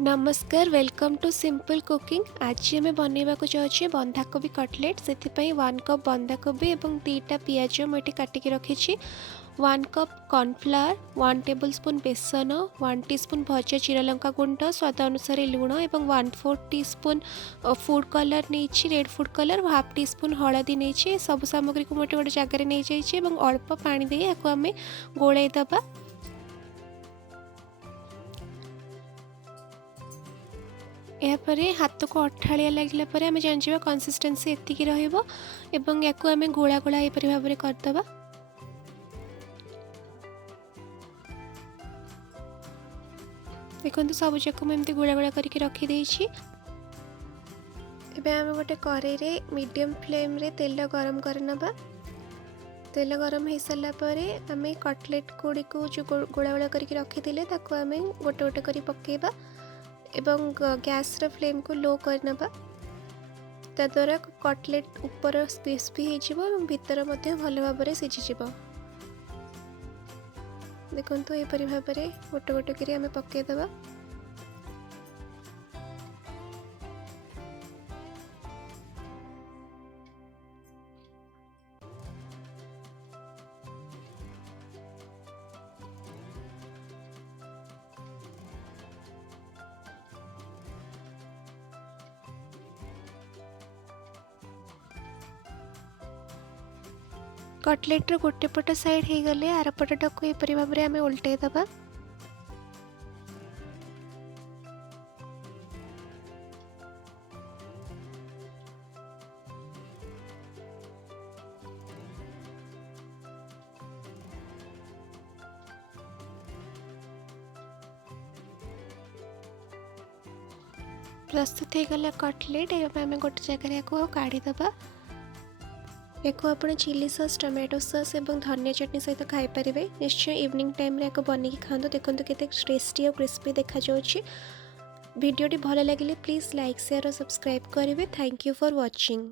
नमस्कार welcome to simple cooking. आज आम बनवा जाऊँचे बंधाकोबी कटलेट। से 1 कप बंधाकोबी और 2टा पियाज मुझे काटिक रखी। 1 कप कॉर्नफ्लावर, 1 टेबल स्पून बेसन, 1 टीस्पून भजा जीरा लंका गुंड, स्वाद अनुसार लुण और 1/4 टीस्पून फूड कलर नहीं, red food colour, half tea spoon हलदी नहीं। सब सामग्री को गोटे गोटे जगार नहीं जाइए और अल्प पानी दे आम गोलैदबा। यापर हाथ को अठाड़िया लगे आम जान कंसिस्टेंसी एतिक रहा गोला गोला यहपरी भाव में करदे। देखो सब जाक मुझे गोला गोला करके रखीदे। आम गोटे कड़े मीडियम फ्लेम रे तेल गरम करनबा। तेल गरम हो सारापर आम कटलेट गुड़ी को जो गोला गोला करके रखी आम गोटे गोटे कर पकेबा एवं गैस रो फ्लेम को लो करनबा। द्वारा कटलेट ऊपर क्रिस्पी हो भीतर भल भाव में सीझी। देखो यहपरी भाव में गोटे गोटे कर आम पकईदबा। कटलेट्र गोटे पट साइड हो गले आर पटटा को यहपरी भाव में आम उल्टैदबा। प्रस्तुत हो गला कटलेट। आम गोटे जगह को काढ़ीदबा। या आप चिली सॉस, टोमेटो सॉस और धनिया चटनी सहित खाईपर। निश्चय इवनिंग टाइम रे बन खातु। देखो केते टेस्टी और क्रिस्पी देखा जाउछि। वीडियोटी भल लगे प्लीज़ लाइक शेयर और सब्सक्राइब करेंगे। Thank you for watching.